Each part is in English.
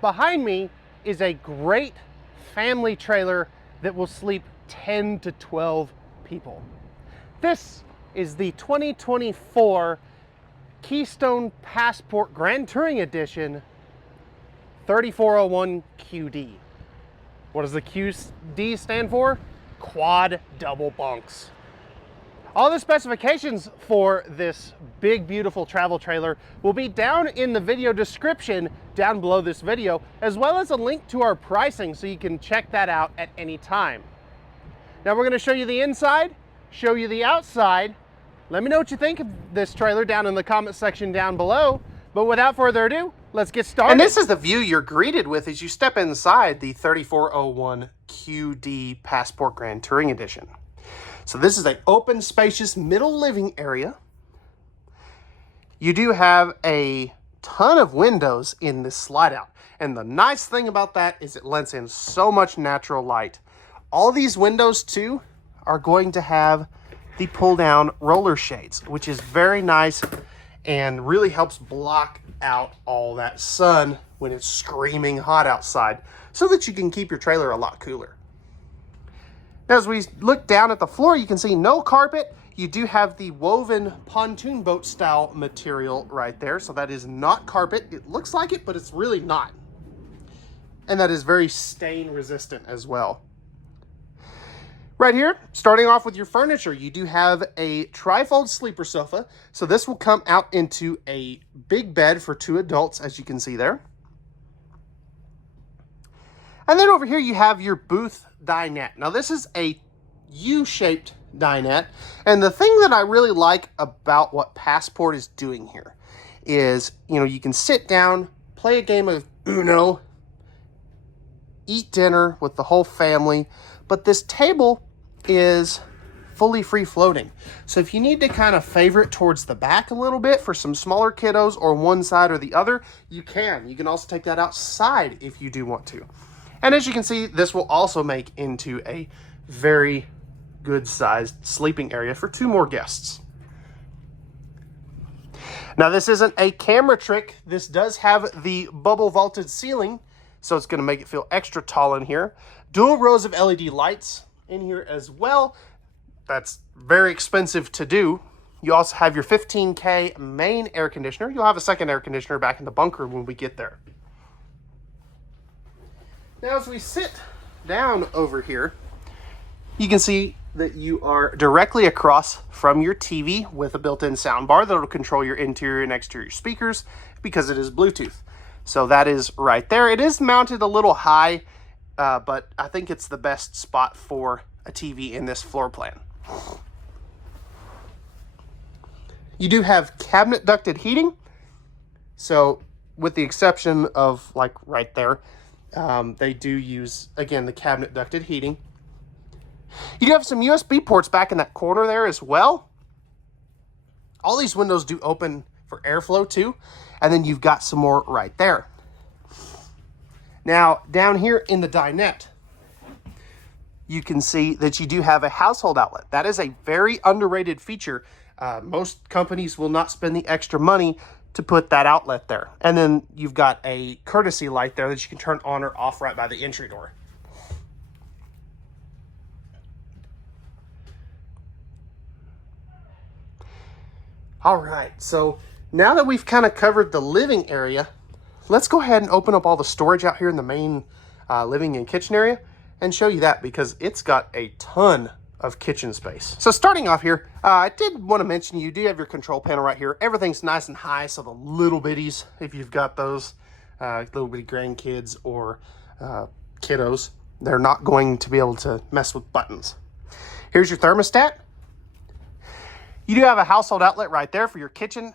Behind me is a great family trailer that will sleep 10 to 12 people. This is the 2024 Keystone Passport Grand Touring Edition 3401 QD. What does the QD stand for? Quad double bunks. All the specifications for this big, beautiful travel trailer will be down in the video description down below this video, as well as a link to our pricing so you can check that out at any time. Now we're gonna show you the inside, show you the outside. Let me know what you think of this trailer down in the comment section down below. But without further ado, let's get started. And this is the view you're greeted with as you step inside the 3401 QD Passport Grand Touring Edition. So this is an open, spacious middle living area. You do have a ton of windows in this slide out. And the nice thing about that is it lets in so much natural light. All these windows too are going to have the pull down roller shades, which is very nice and really helps block out all that sun when it's screaming hot outside so that you can keep your trailer a lot cooler. Now, as we look down at the floor, you can see no carpet. You do have the woven pontoon boat style material right there. So that is not carpet. It looks like it, but it's really not. And that is very stain resistant as well. Right here, starting off with your furniture, you do have a trifold sleeper sofa. So this will come out into a big bed for 2 adults, as you can see there. And then over here you have your booth dinette. Now this is a U-shaped dinette. And the thing that I really like about what Passport is doing here is, you can sit down, play a game of Uno, eat dinner with the whole family, but this table is fully free floating. So if you need to kind of favor it towards the back a little bit for some smaller kiddos or one side or the other, you can. You can also take that outside if you do want to. And as you can see, this will also make into a very good sized sleeping area for 2 more guests. Now this isn't a camera trick. This does have the bubble vaulted ceiling, so it's going to make it feel extra tall in here. Dual rows of LED lights in here as well. That's very expensive to do. You also have your 15K main air conditioner. You'll have a second air conditioner back in the bunk room when we get there. Now, as we sit down over here, you can see that you are directly across from your TV with a built-in sound bar that will control your interior and exterior speakers because it is Bluetooth. So that is right there. It is mounted a little high, but I think it's the best spot for a TV in this floor plan. You do have cabinet ducted heating. So with the exception of like right there, they do use, again, the cabinet ducted heating. You do have some USB ports back in that corner there as well. All these windows do open for airflow too. And then you've got some more right there. Now, down here in the dinette, you can see that you do have a household outlet. That is a very underrated feature. Most companies will not spend the extra money to put that outlet there. And then you've got a courtesy light there that you can turn on or off right by the entry door. All right, so now that we've kind of covered the living area, let's go ahead and open up all the storage out here in the main living and kitchen area and show you that because it's got a ton of kitchen space. So starting off here, I did want to mention you do have your control panel right here. Everything's nice and high, so the little bitties, if you've got those little bitty grandkids or kiddos, they're not going to be able to mess with buttons. Here's your thermostat. You do have a household outlet right there for your kitchen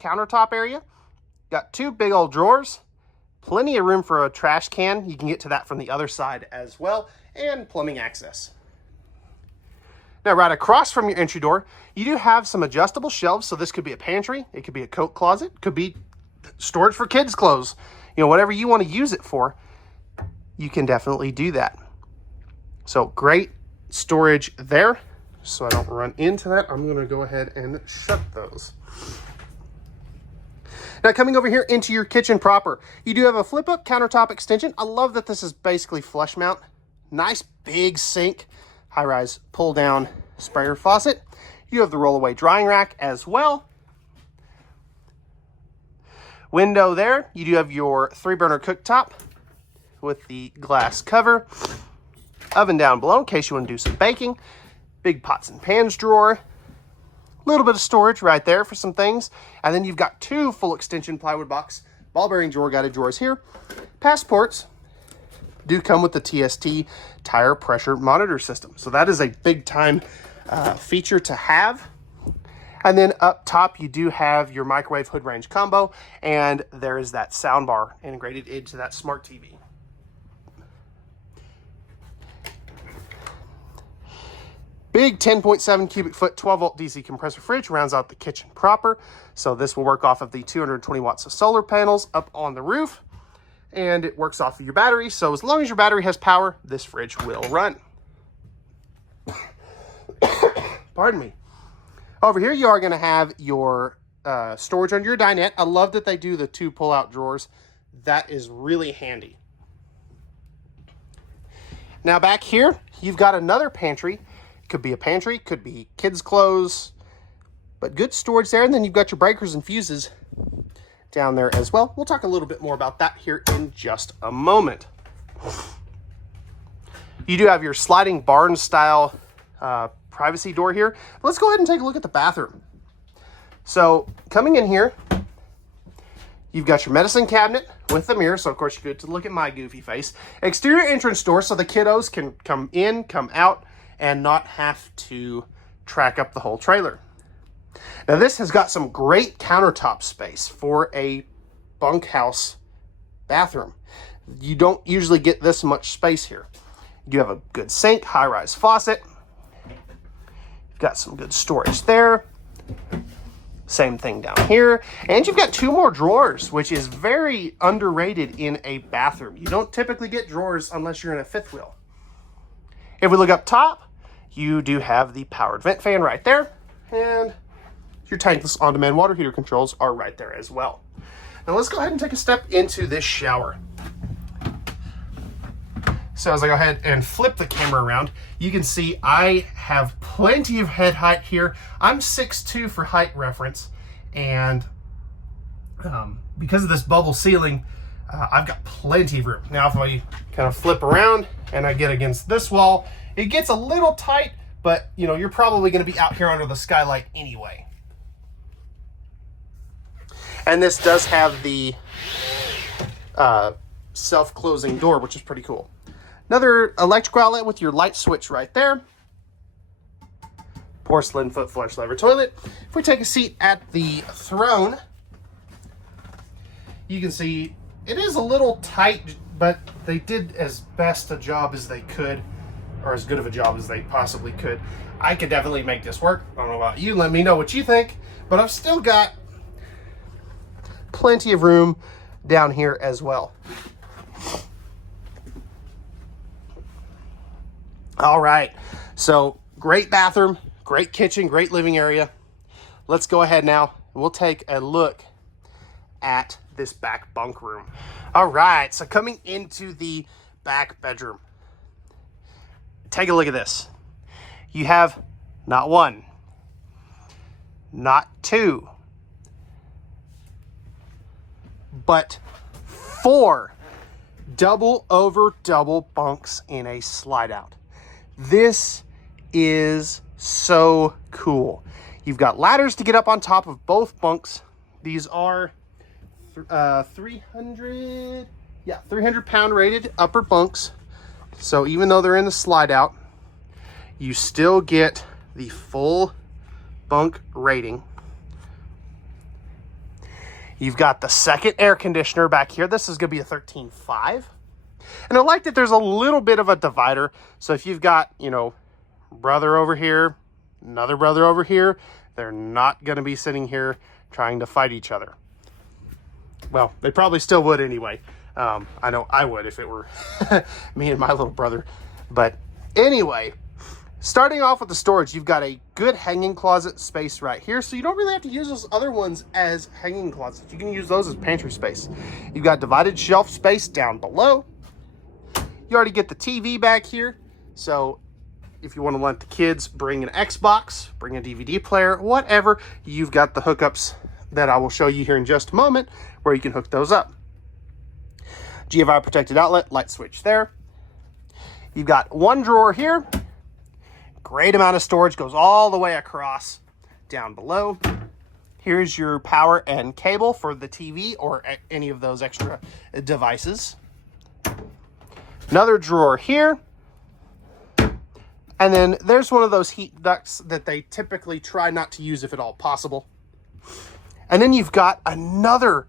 countertop area. Got 2 big old drawers, plenty of room for a trash can. You can get to that from the other side as well, and plumbing access. Now, right across from your entry door, you do have some adjustable shelves. So this could be a pantry, it could be a coat closet, could be storage for kids' clothes. Whatever you want to use it for, you can definitely do that. So great storage there. So I don't run into that, I'm going to go ahead and shut those. Now coming over here into your kitchen proper, you do have a flip up countertop extension. I love that this is basically flush mount. Nice big sink, high rise pull down sprayer faucet. You have the rollaway drying rack as well. Window there. You do have your 3-burner cooktop with the glass cover. Oven down below in case you want to do some baking. Big pots and pans drawer. A little bit of storage right there for some things. And then you've got 2 full extension plywood box ball bearing drawer guided drawers here. Passports do come with the TST tire pressure monitor system. So that is a big time feature to have. And then up top, you do have your microwave hood range combo, and there is that sound bar integrated into that smart TV. Big 10.7 cubic foot 12 volt DC compressor fridge rounds out the kitchen proper. So this will work off of the 220 watts of solar panels up on the roof, and it works off of your battery. So as long as your battery has power, this fridge will run. Pardon me. Over here, you are going to have your storage under your dinette. I love that they do the 2 pull-out drawers. That is really handy. Now back here, you've got another pantry. Could be a pantry, could be kids' clothes, but good storage there. And then you've got your breakers and fuses down there as well. We'll talk a little bit more about that here in just a moment. You do have your sliding barn style privacy door here. Let's go ahead and take a look at the bathroom. So coming in here, you've got your medicine cabinet with the mirror. So of course you get to look at my goofy face. Exterior entrance door so the kiddos can come in, come out, and not have to track up the whole trailer. Now this has got some great countertop space for a bunkhouse bathroom. You don't usually get this much space here. You do have a good sink, high-rise faucet. You've got some good storage there. Same thing down here. And you've got 2 more drawers, which is very underrated in a bathroom. You don't typically get drawers unless you're in a 5th wheel. If we look up top, you do have the powered vent fan right there. And your tankless on-demand water heater controls are right there as well. Now let's go ahead and take a step into this shower. So as I go ahead and flip the camera around, you can see I have plenty of head height here. I'm 6'2" for height reference, and because of this bubble ceiling, I've got plenty of room. Now if I kind of flip around and I get against this wall, it gets a little tight, but you know, you're probably going to be out here under the skylight anyway. And this does have the self-closing door, which is pretty cool. Another electrical outlet with your light switch right there. Porcelain foot flush lever toilet. If we take a seat at the throne, you can see it is a little tight, but they did as best a job as they could, or as good of a job as they possibly could. I could definitely make this work. I don't know about you. Let me know what you think. But I've still got plenty of room down here as well. All right, so great bathroom, great kitchen, great living area. Let's go ahead now and we'll take a look at this back bunk room. All right, so coming into the back bedroom, take a look at this. You have not 1, not 2, but 4 double over double bunks in a slide out. This is so cool. You've got ladders to get up on top of both bunks. These are 300 pound rated upper bunks. So even though they're in the slide out, you still get the full bunk rating. You've got the second air conditioner back here. This is going to be a 13.5. And I like that there's a little bit of a divider. So if you've got, you know, brother over here, another brother over here, they're not going to be sitting here trying to fight each other. Well, they probably still would anyway. I know I would if it were me and my little brother. But anyway, Starting off with the storage, you've got a good hanging closet space right here, so you don't really have to use those other ones as hanging closets. You can use those as pantry space. You've got divided shelf space down below. You already get the TV back here, so if you want to let the kids bring an Xbox, bring a DVD player, whatever, you've got the hookups that I will show you here in just a moment where you can hook those up. GFI protected outlet, light switch there. You've got one drawer here. Great amount of storage, goes all the way across down below. Here's your power and cable for the TV or any of those extra devices. Another drawer here. And then there's one of those heat ducts that they typically try not to use if at all possible. And then you've got another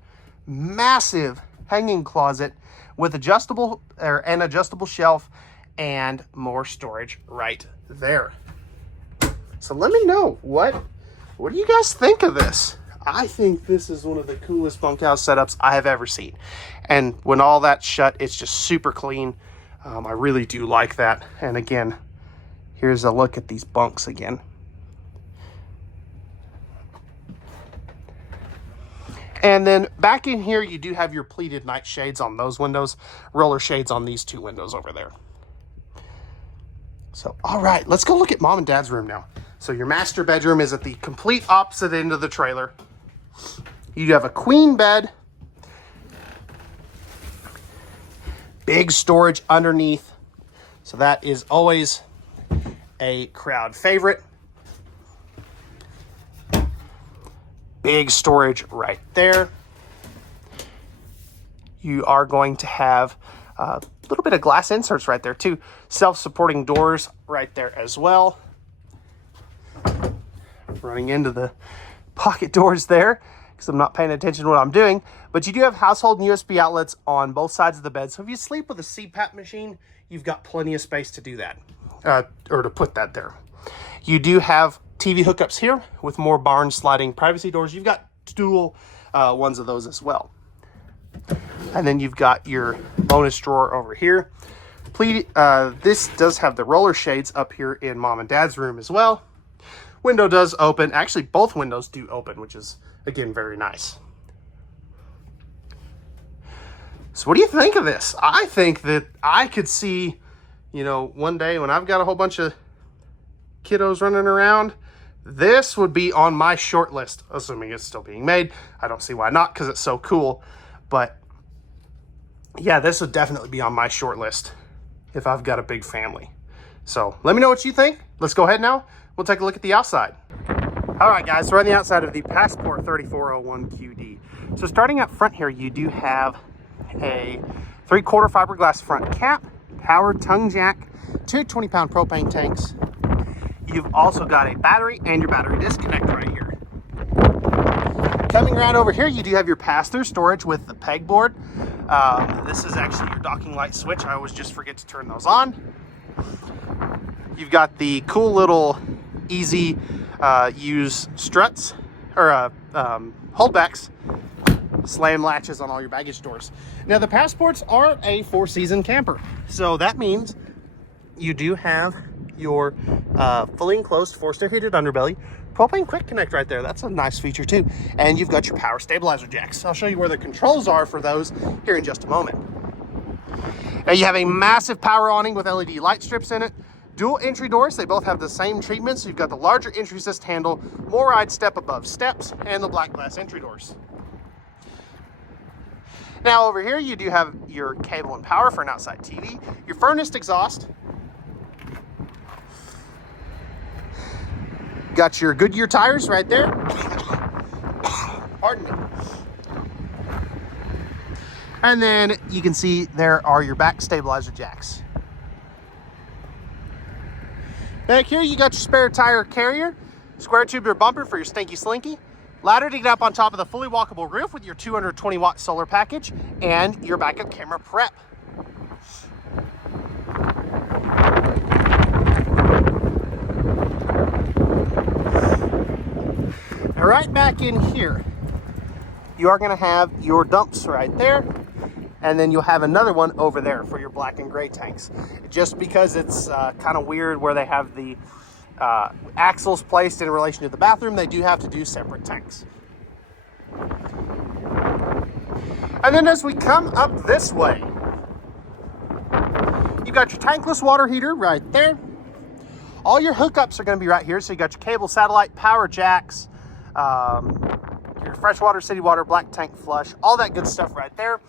massive hanging closet with an adjustable shelf and more storage right there. So let me know, what do you guys think of this? I think this is one of the coolest bunkhouse setups I have ever seen. And when all that's shut, it's just super clean. I really do like that. And again, here's a look at these bunks again. And then back in here, you do have your pleated night shades on those windows, roller shades on these two windows over there. So, all right, let's go look at mom and dad's room now. So your master bedroom is at the complete opposite end of the trailer. You have a queen bed, big storage underneath. So that is always a crowd favorite. Big storage right there. You are going to have a little bit of glass inserts right there too. Self-supporting doors right there as well. Running into the pocket doors there because I'm not paying attention to what I'm doing. But you do have household and USB outlets on both sides of the bed. So if you sleep with a CPAP machine, you've got plenty of space to do that, or to put that there. You do have TV hookups here with more barn sliding privacy doors. You've got dual ones of those as well. And then you've got your bonus drawer over here. This does have the roller shades up here in mom and dad's room as well. Window does open. Actually, both windows do open, which is, again, very nice. So what do you think of this? I think that I could see, you know, one day when I've got a whole bunch of kiddos running around, this would be on my short list, assuming it's still being made. I don't see why not, because it's so cool. But yeah, this would definitely be on my short list if I've got a big family. So let me know what you think. Let's go ahead now. We'll take a look at the outside. All right, guys, so we're on the outside of the Passport 3401 QD. So starting up front here, you do have a 3/4 fiberglass front cap, power tongue jack, two 20-pound propane tanks. You've also got a battery and your battery disconnect right here. Coming around over here, you do have your pass-through storage with the pegboard. This is actually your docking light switch. I always just forget to turn those on. You've got the cool little easy use struts or holdbacks, slam latches on all your baggage doors. Now the Passports are a 4-season camper, so that means you do have your fully enclosed forced air heated underbelly, propane quick connect right there. That's a nice feature too. And you've got your power stabilizer jacks. I'll show you where the controls are for those here in just a moment. Now you have a massive power awning with LED light strips in it. Dual entry doors, they both have the same treatment. So you've got the larger entry assist handle, more ride step above steps, and the black glass entry doors. Now over here, you do have your cable and power for an outside TV, your furnace exhaust. Got your Goodyear tires right there. Pardon me. And then you can see there are your back stabilizer jacks. Back here, you got your spare tire carrier, square tubular bumper for your stinky slinky, ladder to get up on top of the fully walkable roof with your 220-watt solar package, and your backup camera prep. Now, right back in here, you are going to have your dumps right there. and then you'll have another one over there for your black and gray tanks. Just because it's kind of weird where they have the axles placed in relation to the bathroom, they do have to do separate tanks. And then as we come up this way, you got your tankless water heater right there. All your hookups are going to be right here. So you got your cable, satellite, power jacks, your freshwater, city water, black tank flush, all that good stuff right there.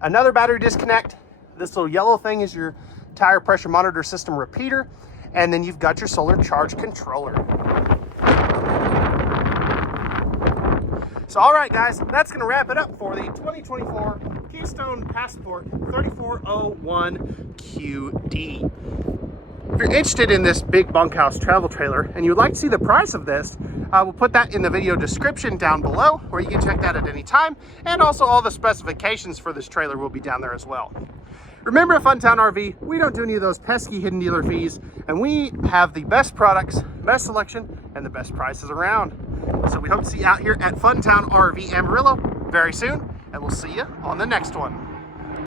Another battery disconnect. This little yellow thing is your tire pressure monitor system repeater. And then you've got your solar charge controller. So all right, guys, that's going to wrap it up for the 2024 Keystone Passport 3401 QD. If you're interested in this big bunkhouse travel trailer and you'd like to see the price of this, I will put that in the video description down below, where you can check that at any time. And also all the specifications for this trailer will be down there as well. Remember, at Funtown RV, we don't do any of those pesky hidden dealer fees, and we have the best products, best selection, and the best prices around. So we hope to see you out here at Funtown RV Amarillo very soon, and we'll see you on the next one.